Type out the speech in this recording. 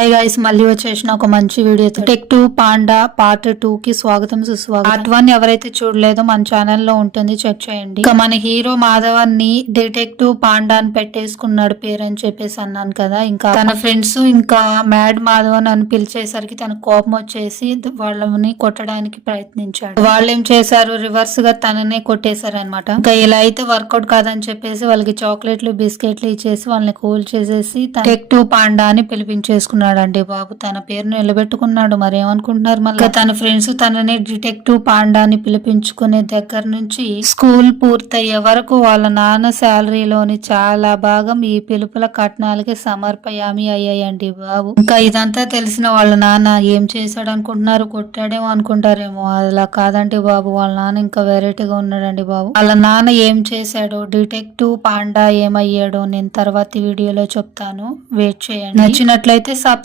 Hi guys, మళ్ళీ వచ్చేసిన ఒక మంచి వీడియో. డిటెక్టివ్ పాండా పార్ట్ 2 కి స్వాగతం సుస్వాగతం. పార్ట్ 1 ఎవరైతే చూడలేదో మన ఛానల్ లో ఉంటుంది, చెక్ చేయండి. ఇక మన హీరో మాధవన్ని డిటెక్టివ్ పాండా అని పెట్టేసుకున్నాడు పేరు అని చెప్పేసి అన్నాను కదా. ఇంకా తన ఫ్రెండ్స్ ఇంకా మ్యాడ్ మాధవన్ అని పిలిచేసరికి తన కోపం వచ్చేసి వాళ్ళని కొట్టడానికి ప్రయత్నించాడు. వాళ్ళు ఏం చేశారు, రివర్స్ గా తననే కొట్టేశారు అనమాట. ఇంకా ఇలా అయితే వర్కౌట్ కాదని చెప్పేసి వాళ్ళకి చాక్లెట్లు బిస్కెట్లు ఇచ్చేసి వాళ్ళని కూల్ చేసేసి డిటెక్టివ్ పాండా అని పిలిపించేసుకున్నాడు అండి బాబు. తన పేరును నిలబెట్టుకున్నాడు. మరి ఏమనుకుంటున్నారు, మళ్ళీ తన ఫ్రెండ్స్ తనని డిటెక్టివ్ పాండా అని పిలిపించుకునే దగ్గర నుంచి స్కూల్ పూర్తయ్యే వరకు వాళ్ళ నాన్న శాలరీలోని చాలా భాగం ఈ పిలుపుల కట్నాలకి సమర్పయామి అయ్యాయండి బాబు. ఇంకా ఇదంతా తెలిసిన వాళ్ళ నాన్న ఏం చేశాడు అనుకుంటున్నారు, కొట్టాడేమో అనుకుంటారేమో. అలా కాదండి బాబు, వాళ్ళ నాన్న ఇంకా వెరైటీగా ఉన్నాడండి బాబు. వాళ్ళ నాన్న ఏం చేశాడో, డిటెక్టివ్ పాండా ఏమయ్యాడో నేను తర్వాత వీడియోలో చెప్తాను, వెయిట్ చేయండి. నచ్చినట్లయితే